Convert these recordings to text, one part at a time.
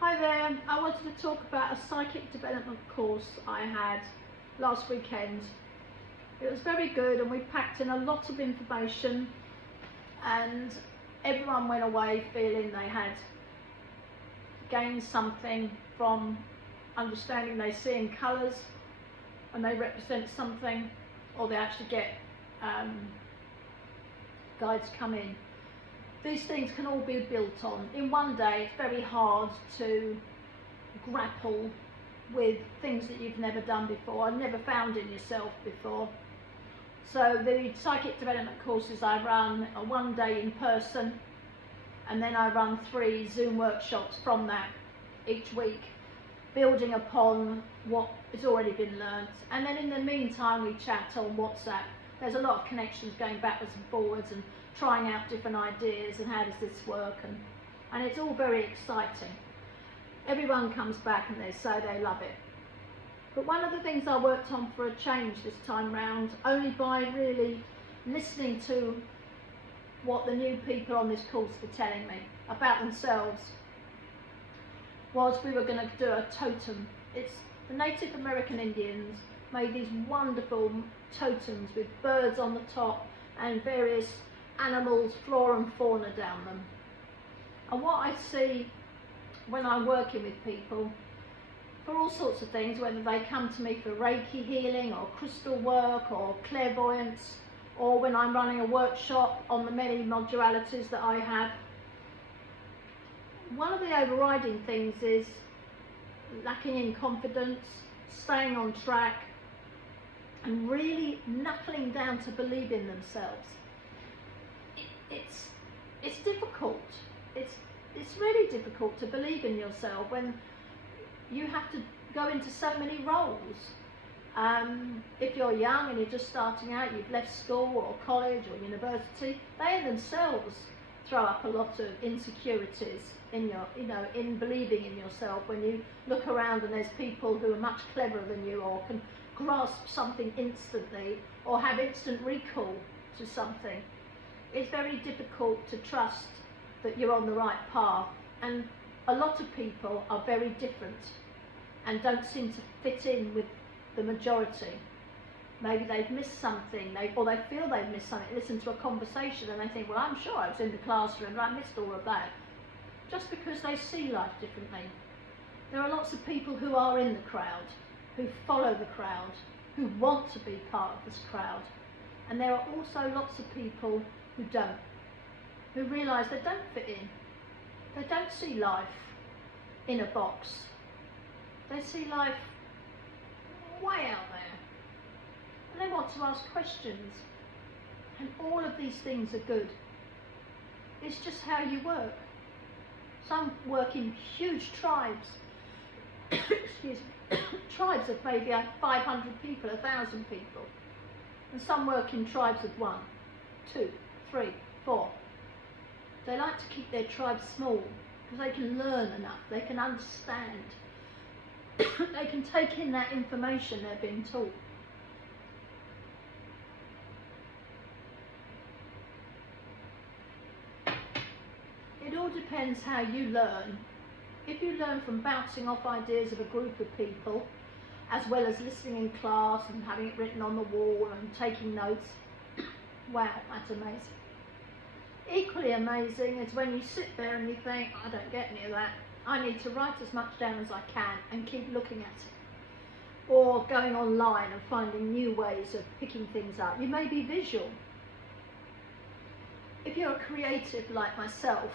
Hi there, I wanted to talk about a psychic development course I had last weekend. It was very good and we packed in a lot of information and everyone went away feeling they had gained something from understanding they see in colours and they represent something, or they actually get guides come in. These things can all be built on. In one day, it's very hard to grapple with things that you've never done before, never found in yourself before. So the psychic development courses I run are one day in person, and then I run 3 Zoom workshops from that each week, building upon what has already been learnt. And then in the meantime, we chat on WhatsApp. There's a lot of connections going backwards and forwards and trying out different ideas and how does this work, and it's all very exciting. Everyone comes back and they say they love it. But one of the things I worked on for a change this time round, only by really listening to what the new people on this course were telling me about themselves, was we were going to do a totem. It's the Native American Indians made these wonderful totems with birds on the top and various animals, flora and fauna down them. And what I see when I'm working with people for all sorts of things, whether they come to me for Reiki healing or crystal work or clairvoyance, or when I'm running a workshop on the many modularities that I have, one of the overriding things is lacking in confidence, staying on track, and really knuckling down to believe in themselves. It's difficult. It's really difficult to believe in yourself when you have to go into so many roles. If you're young and you're just starting out, you've left school or college or university, they themselves throw up a lot of insecurities in your, in believing in yourself. When you look around and there's people who are much cleverer than you, or can grasp something instantly, or have instant recall to something, it's very difficult to trust that you're on the right path. And a lot of people are very different and don't seem to fit in with the majority. Maybe they've missed something, or they feel they've missed something. Listen to a conversation and they think, well, I'm sure I was in the classroom and I missed all of that. Just because they see life differently. There are lots of people who are in the crowd, who follow the crowd, who want to be part of this crowd. And there are also lots of people who don't, who realise they don't fit in. They don't see life in a box. They see life way out there. And they want to ask questions. And all of these things are good. It's just how you work. Some work in huge tribes. Excuse me. Tribes of maybe 500 people, 1,000 people. And some work in tribes of 1, 2, 3, 4. They like to keep their tribes small because they can learn enough, they can understand, they can take in that information they're being taught. It all depends how you learn. If you learn from bouncing off ideas of a group of people, as well as listening in class and having it written on the wall and taking notes, wow, that's amazing. Equally amazing is when you sit there and you think, I don't get any of that. I need to write as much down as I can and keep looking at it. Or going online and finding new ways of picking things up. You may be visual. If you're a creative like myself,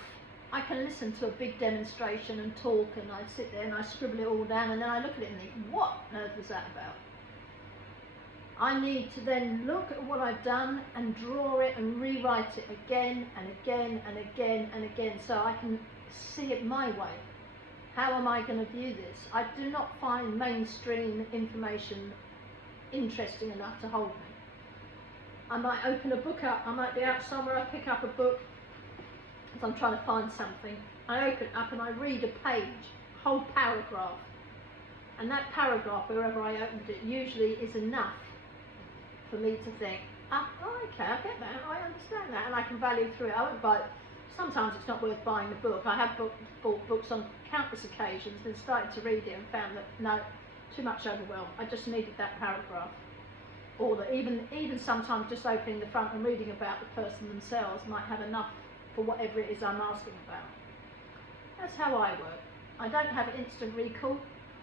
I can listen to a big demonstration and talk, and I sit there and I scribble it all down, and then I look at it and think, what on earth was that about? I need to then look at what I've done and draw it and rewrite it again and again and again and again, so I can see it my way. How am I going to view this? I do not find mainstream information interesting enough to hold me. I might open a book up, I might be out somewhere, I pick up a book as I'm trying to find something. I open it up and I read a page, a whole paragraph. And that paragraph, wherever I opened it, usually is enough for me to think, okay, I get that, I understand that, and I can value through it. I won't sometimes it's not worth buying the book. I have bought books on countless occasions and started to read it and found that no, too much overwhelm. I just needed that paragraph. Or that even sometimes just opening the front and reading about the person themselves might have enough for whatever it is I'm asking about. That's how I work. I don't have instant recall.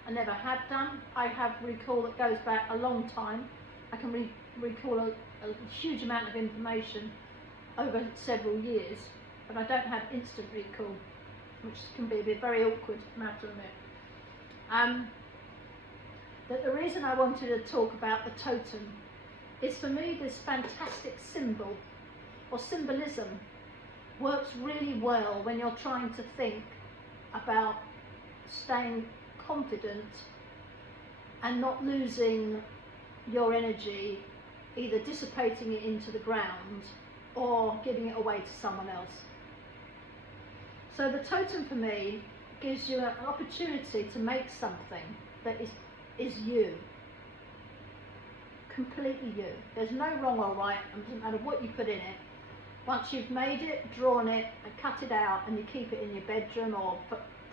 I never have done. I have recall that goes back a long time. I can recall a huge amount of information over several years, but I don't have instant recall, which can be a very awkward matter of it. The reason I wanted to talk about the totem is, for me, this fantastic symbol or symbolism works really well when you're trying to think about staying confident and not losing your energy, either dissipating it into the ground or giving it away to someone else. So the totem for me gives you an opportunity to make something that is you, completely you. There's no wrong or right, it doesn't matter what you put in it. Once you've made it, drawn it and cut it out, and you keep it in your bedroom or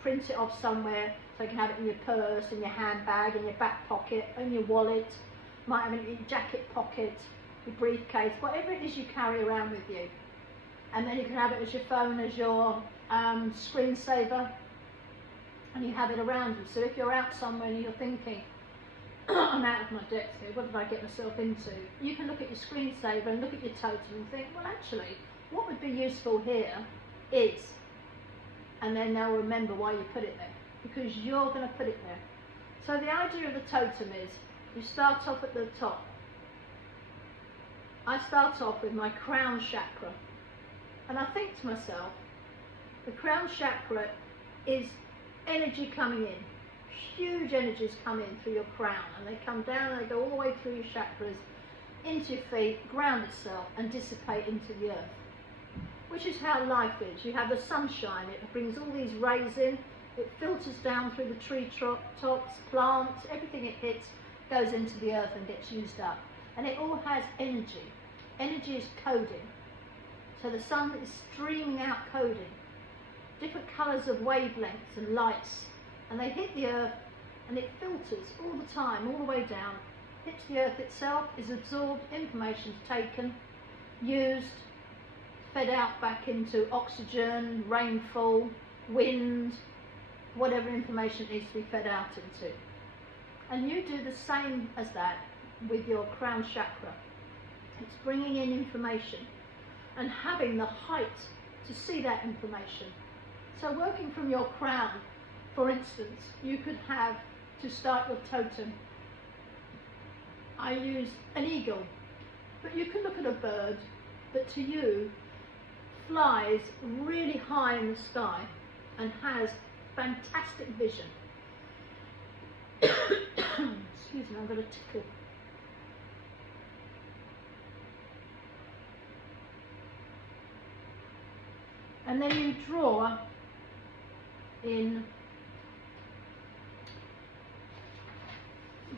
print it off somewhere so you can have it in your purse, in your handbag, in your back pocket, in your wallet, might have it in your jacket pocket, your briefcase, whatever it is you carry around with you. And then you can have it as your phone, as your screensaver, and you have it around you. So if you're out somewhere and you're thinking, I'm out of my depth here, what did I get myself into? You can look at your screensaver and look at your totem and think, well, actually, what would be useful here is, and then they'll remember why you put it there, because you're going to put it there. So the idea of the totem is, you start off at the top. I start off with my crown chakra, and I think to myself, the crown chakra is energy coming in. Huge energies come in through your crown, and they come down and they go all the way through your chakras, into your feet, ground itself and dissipate into the earth. Which is how life is. You have the sunshine, it brings all these rays in, it filters down through the tree tops, plants, everything it hits goes into the earth and gets used up. And it all has energy. Energy is coding. So the sun is streaming out coding. Different colours of wavelengths and lights. And they hit the earth and it filters all the time, all the way down. Hits the earth itself, is absorbed, information's taken, used, fed out back into oxygen, rainfall, wind, whatever information needs to be fed out into. And you do the same as that with your crown chakra. It's bringing in information and having the height to see that information. So working from your crown, for instance, you could have, to start your totem, I use an eagle, but you can look at a bird that to you flies really high in the sky and has fantastic vision. Excuse me, I've got a tickle. And then you draw in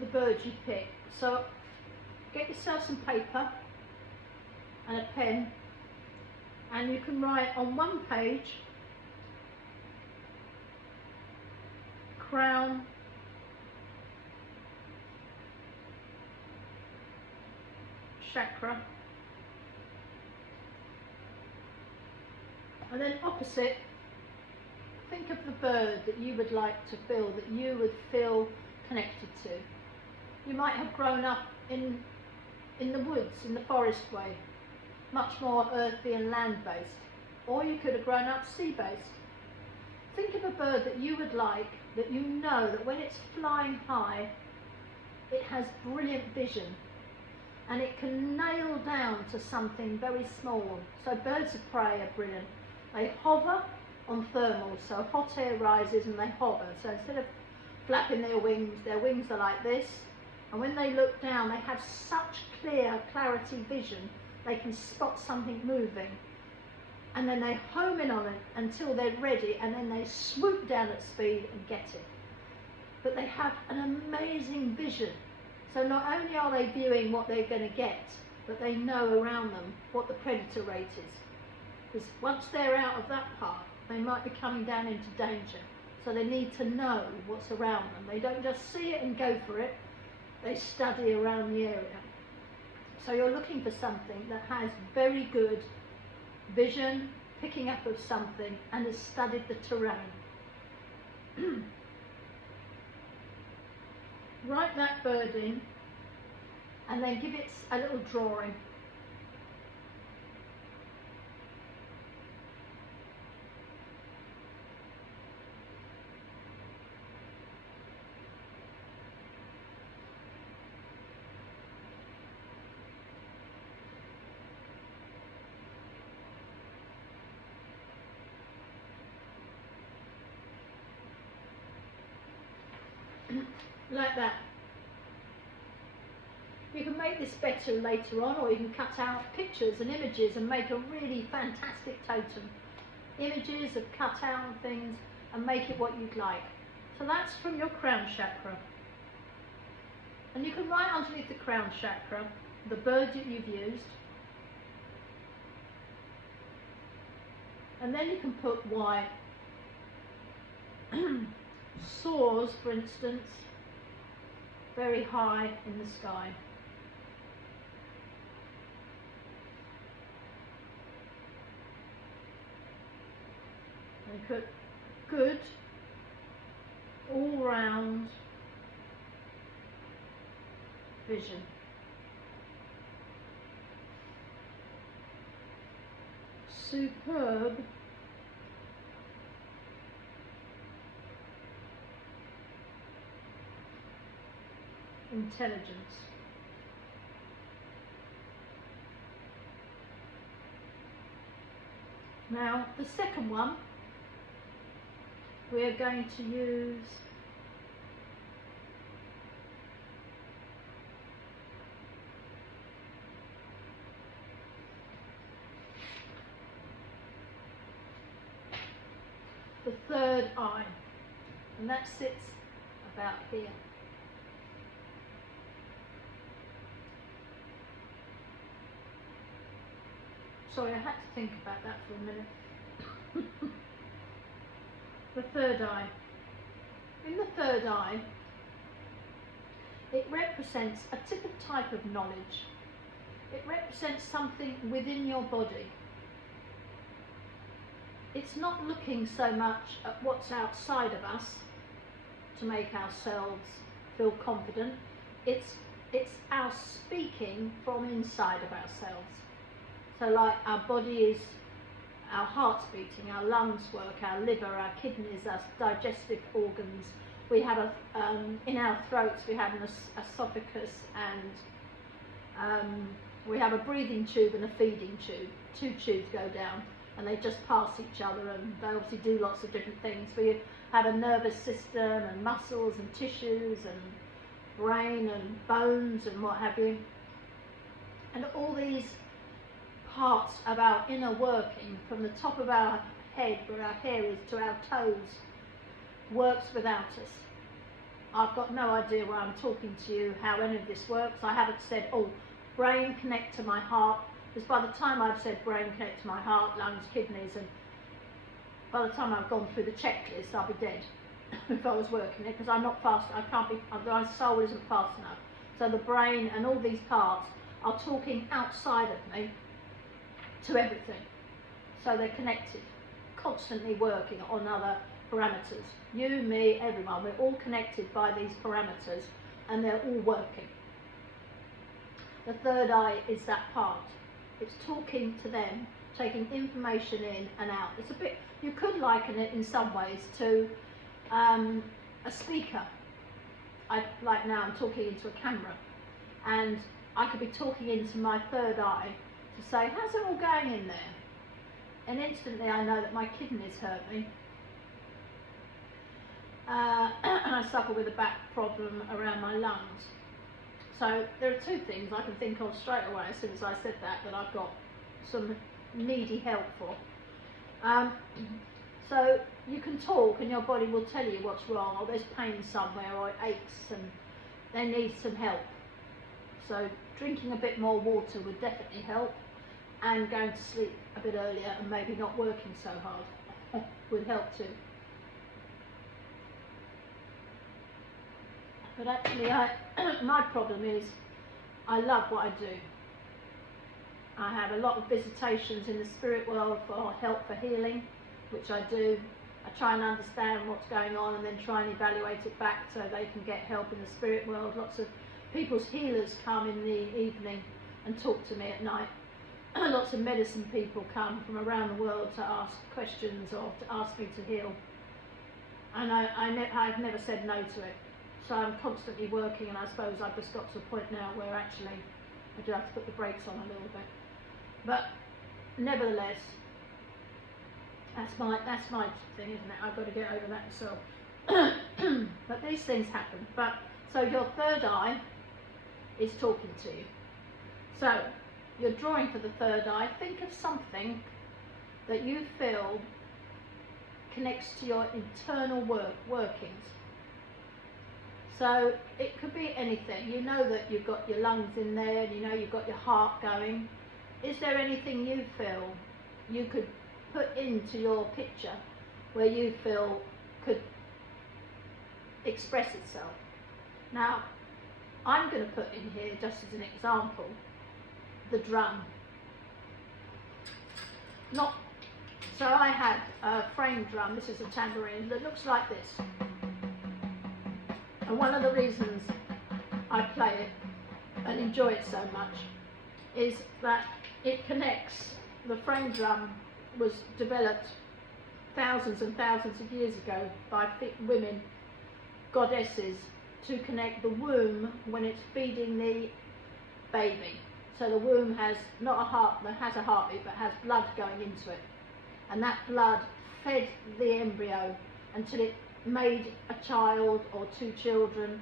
the bird you pick. So get yourself some paper and a pen, and you can write on one page crown chakra, and then opposite, think of the bird that you would like to feel, that you would feel connected to. You might have grown up in the woods, in the forest way, much more earthy and land-based, or you could have grown up sea-based. Think of a bird that you would like, that you know that when it's flying high, it has brilliant vision, and it can nail down to something very small. So birds of prey are brilliant. They hover on thermals, so hot air rises and they hover. So instead of flapping their wings are like this, and when they look down, they have such clarity vision, they can spot something moving. And then they home in on it until they're ready, and then they swoop down at speed and get it. But they have an amazing vision. So not only are they viewing what they're going to get, but they know around them what the predator rate is. Because once they're out of that part, they might be coming down into danger. So they need to know what's around them. They don't just see it and go for it, they study around the area. So you're looking for something that has very good vision, picking up of something, and has studied the terrain. Write that bird in, and then give it a little drawing. Like that. You can make this better later on, or you can cut out pictures and images and make a really fantastic totem. Images of cut out things and make it what you'd like. So that's from your crown chakra. And you can write underneath the crown chakra the bird that you've used. And then you can put why. Soars, for instance, very high in the sky. And put good, all-round vision. Superb intelligence. Now the second one, we are going to use the third eye, and that sits about here. Sorry, I had to think about that for a minute. The third eye. In the third eye, it represents a different type of knowledge. It represents something within your body. It's not looking so much at what's outside of us to make ourselves feel confident. It's our speaking from inside of ourselves. So like our body is, our heart's beating, our lungs work, our liver, our kidneys, our digestive organs. We have in our throats we have an esophagus, and we have a breathing tube and a feeding tube. Two tubes go down and they just pass each other, and they obviously do lots of different things. We have a nervous system and muscles and tissues and brain and bones and what have you. And all these parts of our inner working, from the top of our head where our hair is to our toes, works without us. I've got no idea why I'm talking to you, how any of this works. I haven't said, oh, brain connect to my heart, because by the time I've said brain connect to my heart, lungs, kidneys, and by the time I've gone through the checklist, I'll be dead if I was working it, because I'm not fast, I can't be, my soul isn't fast enough. So the brain and all these parts are talking outside of me to everything. So they're connected, constantly working on other parameters. You, me, everyone, we're all connected by these parameters, and they're all working. The third eye is that part. It's talking to them, taking information in and out. It's a bit, you could liken it in some ways to a speaker. Like now I'm talking into a camera, and I could be talking into my third eye to say, how's it all going in there? And instantly I know that my kidneys hurt me. And I suffer with a back problem around my lungs. So there are two things I can think of straight away as soon as I said that I've got some needy help for. So you can talk and your body will tell you what's wrong, or there's pain somewhere, or it aches and they need some help. So drinking a bit more water would definitely help. and going to sleep a bit earlier and maybe not working so hard would help too. But actually, my problem is I love what I do. I have a lot of visitations in the spirit world for help for healing, which I do. I try and understand what's going on and then try and evaluate it back so they can get help in the spirit world. Lots of people's healers come in the evening and talk to me at night. Lots of medicine people come from around the world to ask questions or to ask me to heal. And I've never said no to it. So I'm constantly working, and I suppose I've just got to a point now where actually I do have to put the brakes on a little bit. But nevertheless, that's my thing, isn't it? I've got to get over that myself. But these things happen. But so your third eye is talking to you. So you're drawing for the third eye. Think of something that you feel connects to your internal workings. So it could be anything. You know that you've got your lungs in there, and you know you've got your heart going. Is there anything you feel you could put into your picture where you feel could express itself? Now, I'm going to put in here, just as an example, the drum. So I have a frame drum. This is a tambourine that looks like this. And one of the reasons I play it and enjoy it so much is that it connects. The frame drum was developed thousands and thousands of years ago by women, goddesses, to connect the womb when it's feeding the baby. So the womb has not a heart, that has a heartbeat, but has blood going into it. And that blood fed the embryo until it made a child or two children,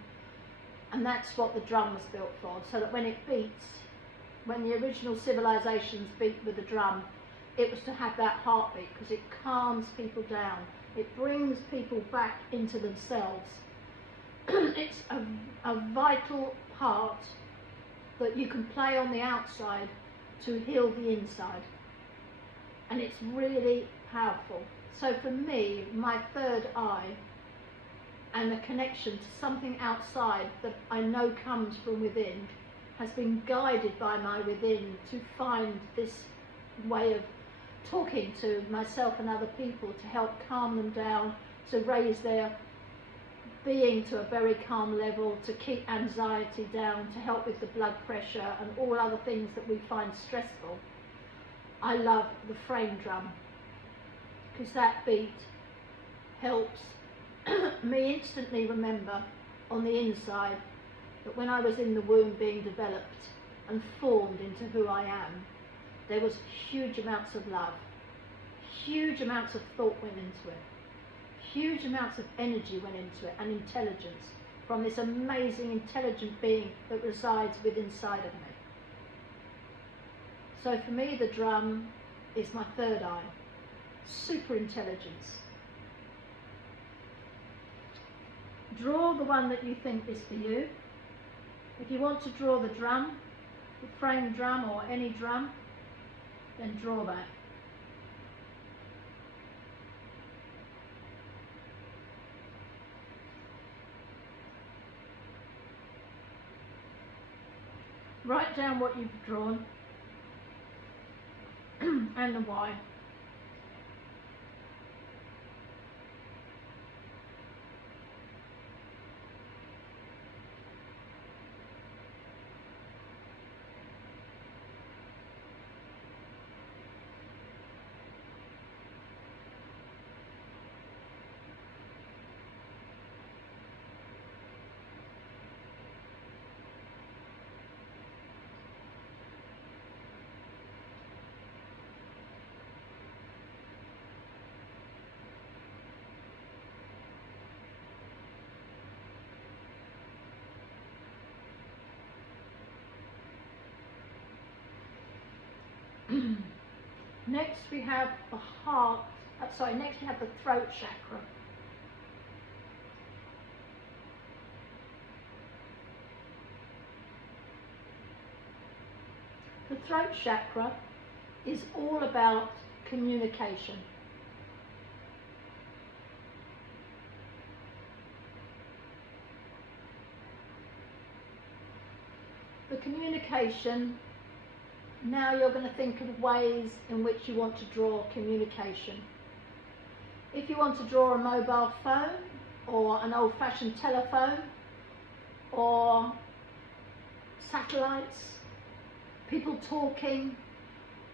and that's what the drum was built for, so that when it beats, when the original civilizations beat with the drum, it was to have that heartbeat, because it calms people down, it brings people back into themselves. It's a vital part that you can play on the outside to heal the inside, and it's really powerful. So for me, my third eye and the connection to something outside that I know comes from within has been guided by my within to find this way of talking to myself and other people to help calm them down, to raise their being to a very calm level, to keep anxiety down, to help with the blood pressure and all other things that we find stressful. I love the frame drum because that beat helps me instantly remember on the inside that when I was in the womb being developed and formed into who I am, there was huge amounts of love, huge amounts of thought went into it, huge amounts of energy went into it, and intelligence from this amazing intelligent being that resides within inside of me. So for me, the drum is my third eye, super intelligence. Draw the one that you think is for you. If you want to draw the drum, the frame drum or any drum, then draw that. Write down what you've drawn and the why. Next we have the heart, next we have the throat chakra. The throat chakra is all about communication. The communication, now you're going to think of ways in which you want to draw communication. If you want to draw a mobile phone or an old-fashioned telephone or satellites, people talking,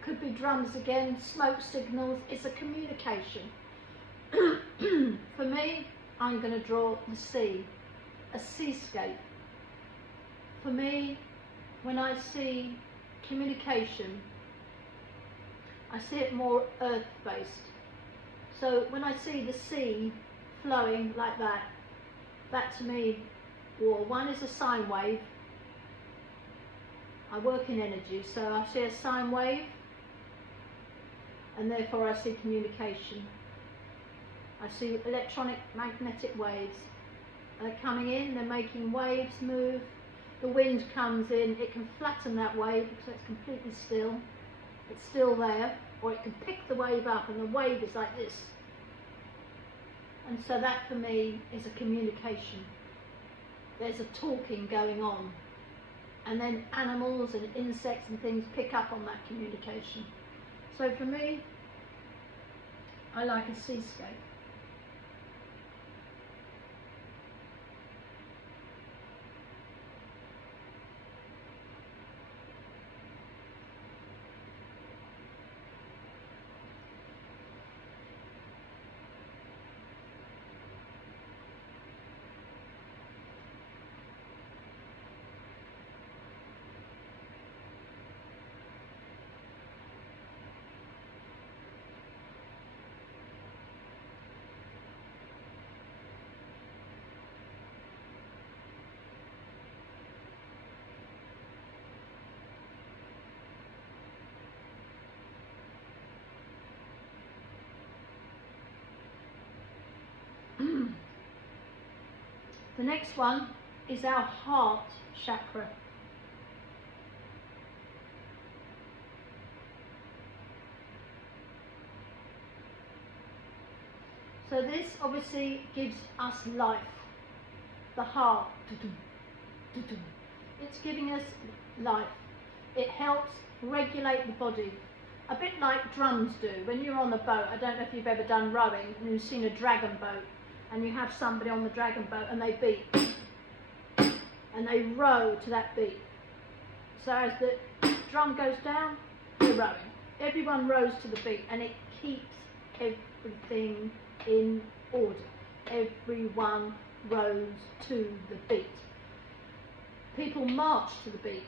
could be drums again, smoke signals, it's a communication. For me, I'm going to draw the sea, a seascape. For me, when I see communication, I see it more earth-based. So when I see the sea flowing like that, that to me, well, one is a sine wave. I work in energy, so I see a sine wave, and therefore I see communication. I see electronic magnetic waves. They're coming in, they're making waves move. The wind comes in, it can flatten that wave because it's completely still. It's still there, or it can pick the wave up and the wave is like this. And so that for me is a communication. There's a talking going on. And then animals and insects and things pick up on that communication. So for me, I like a seascape. The next one is our heart chakra. So this obviously gives us life. The heart, it's giving us life. It helps regulate the body. A bit like drums do. When you're on a boat, I don't know if you've ever done rowing and you've seen a dragon boat, and you have somebody on the dragon boat and they beat and they row to that beat. So as the drum goes down, they're rowing. Everyone rows to the beat and it keeps everything in order. Everyone rows to the beat. People march to the beat.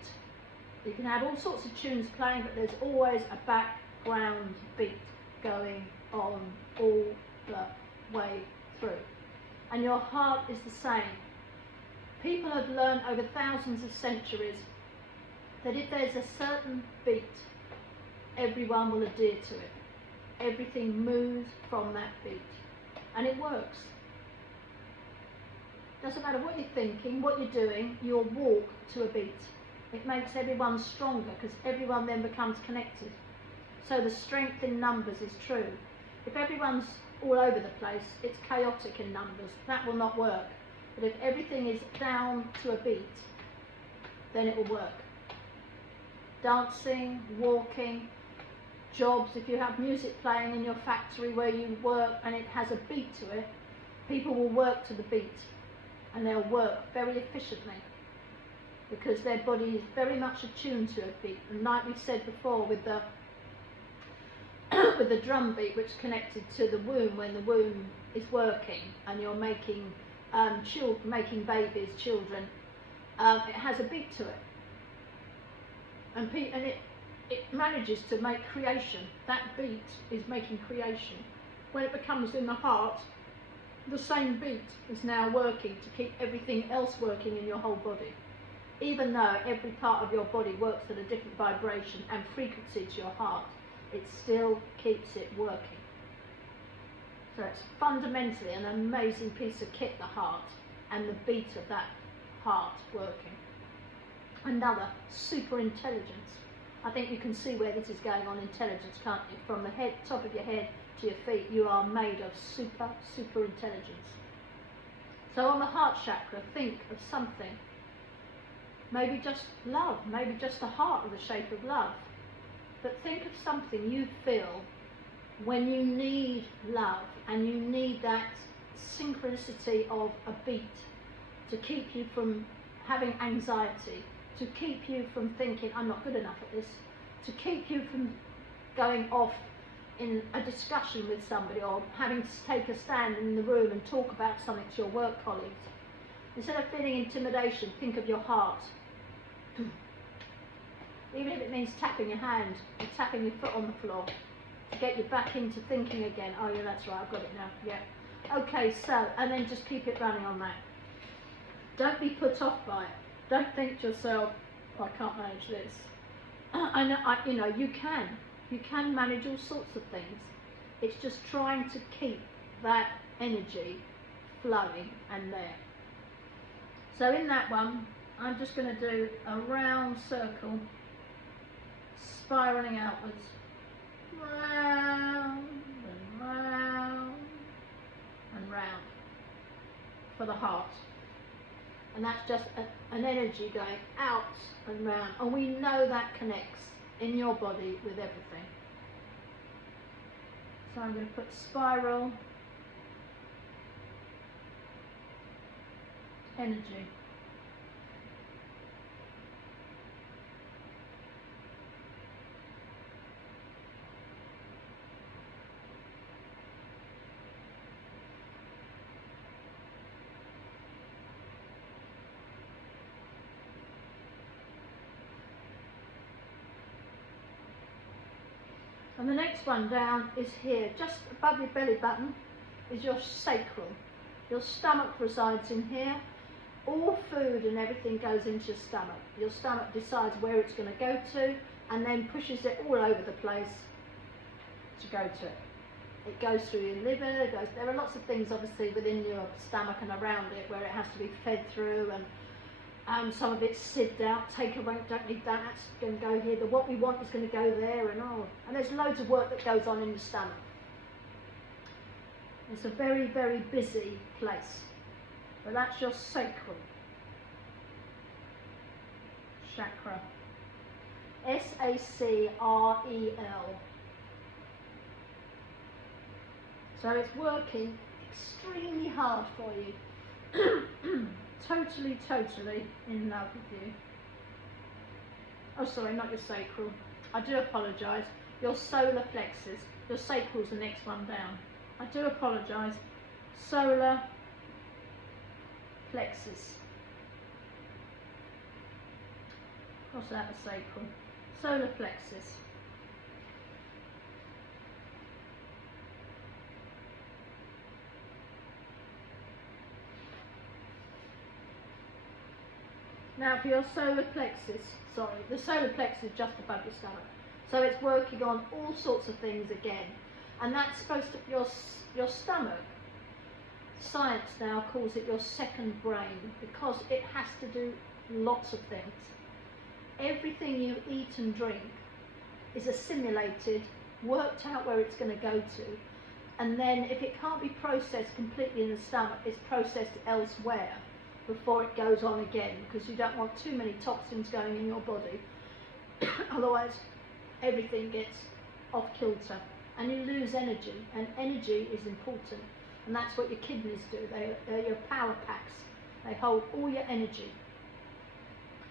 You can have all sorts of tunes playing, but there's always a background beat going on all the way through. And your heart is the same. People have learned over thousands of centuries that if there's a certain beat, everyone will adhere to it. Everything moves from that beat. And it works. Doesn't matter what you're thinking, what you're doing, you'll walk to a beat. It makes everyone stronger because everyone then becomes connected. So the strength in numbers is true. If everyone's all over the place, it's chaotic in numbers. That will not work. But if everything is down to a beat, then it will work. Dancing, walking, jobs, if you have music playing in your factory where you work and it has a beat to it, people will work to the beat and they'll work very efficiently because their body is very much attuned to a beat. And like we said before with the with the drum beat, which is connected to the womb, when the womb is working and you're making making babies, children, it has a beat to it, and it manages to make creation. That beat is making creation. When it becomes in the heart, the same beat is now working to keep everything else working in your whole body. Even though every part of your body works at a different vibration and frequency to your heart, it still keeps it working. So it's fundamentally an amazing piece of kit, the heart, and the beat of that heart working. Another, super intelligence. I think you can see where this is going on intelligence, can't you? From the head, top of your head to your feet, you are made of super, super intelligence. So on the heart chakra, think of something. Maybe just love, maybe just a heart of the shape of love. But think of something you feel when you need love and you need that synchronicity of a beat to keep you from having anxiety, to keep you from thinking, I'm not good enough at this, to keep you from going off in a discussion with somebody or having to take a stand in the room and talk about something to your work colleagues. Instead of feeling intimidation, think of your heart. Even if it means tapping your hand or tapping your foot on the floor to get you back into thinking again. Oh yeah, that's right, I've got it now. Yeah. Okay, so, and then just keep it running on that. Don't be put off by it. Don't think to yourself, oh, I can't manage this. You know, you can manage all sorts of things. It's just trying to keep that energy flowing and there. So in that one, I'm just going to do a round circle, spiraling outwards, round and round and round for the heart. And that's just an energy going out and round. And we know that connects in your body with everything. So I'm going to put spiral, energy. And the next one down is here, just above your belly button is your sacral. Your stomach resides in here. All food and everything goes into your stomach. Your stomach decides where it's going to go to and then pushes it all over the place to go to it. It goes through your liver, there are lots of things obviously within your stomach and around it where it has to be fed through, and some of it's sieved out, take away, don't need that, that's going to go here, but what we want is going to go there, and there's loads of work that goes on in the stomach. It's a very, very busy place, but that's your sacral chakra, S-A-C-R-E-L. So it's working extremely hard for you. Totally, totally in love with you. Oh, sorry, not your sacral. I do apologise. Your solar plexus. Your sacral's the next one down. I do apologise. Solar plexus. Cross out the sacral. Solar plexus. Now for your solar plexus, the solar plexus is just above your stomach. So it's working on all sorts of things again. And that's supposed to, your stomach, science now calls it your second brain, because it has to do lots of things. Everything you eat and drink is assimilated, worked out where it's going to go to, and then if it can't be processed completely in the stomach, it's processed elsewhere before it goes on again, because you don't want too many toxins going in your body. Otherwise everything gets off kilter and you lose energy, and energy is important, and that's what your kidneys do. They're your power packs. They hold all your energy,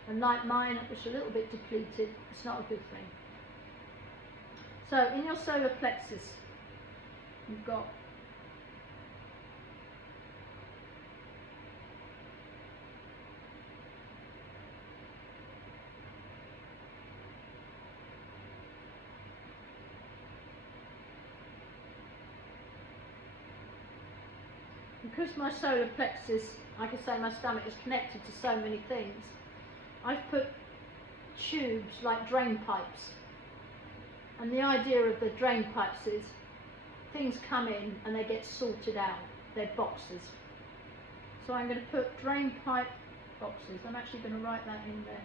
and like mine, which is a little bit depleted, it's not a good thing. So in your solar plexus you've got because my solar plexus, like I say, my stomach is connected to so many things, I've put tubes like drain pipes. And the idea of the drain pipes is things come in and they get sorted out. They're boxes. So I'm going to put drain pipe boxes. I'm actually going to write that in there.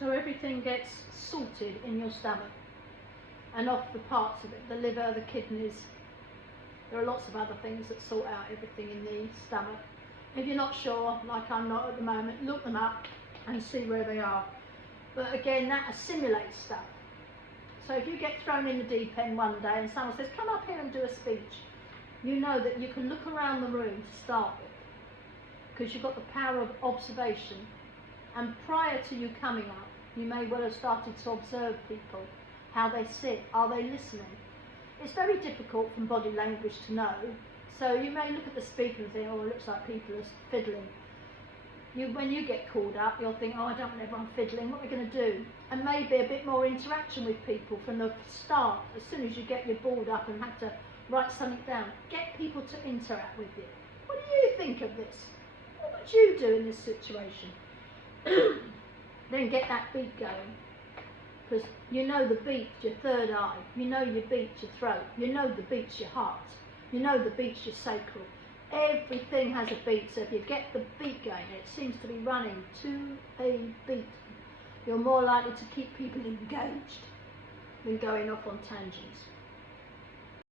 So everything gets sorted in your stomach and off the parts of it, the liver, the kidneys. There are lots of other things that sort out everything in the stomach. If you're not sure, like I'm not at the moment, look them up and see where they are. But again, that assimilates stuff. So if you get thrown in the deep end one day and someone says, come up here and do a speech, you know that you can look around the room to start with, because you've got the power of observation. And prior to you coming up, you may well have started to observe people, how they sit, are they listening? It's very difficult from body language to know. So you may look at the speaker and think, oh, it looks like people are fiddling. When you get called up, you'll think, oh, I don't want everyone fiddling, what are we going to do? And maybe a bit more interaction with people from the start. As soon as you get your board up and have to write something down, get people to interact with you. What do you think of this? What would you do in this situation? Then get that beat going. Because you know the beat's your third eye, you know your beat's your throat, you know the beat's your heart, you know the beat's your sacral. Everything has a beat, so if you get the beat going, it seems to be running to a beat, you're more likely to keep people engaged than going off on tangents.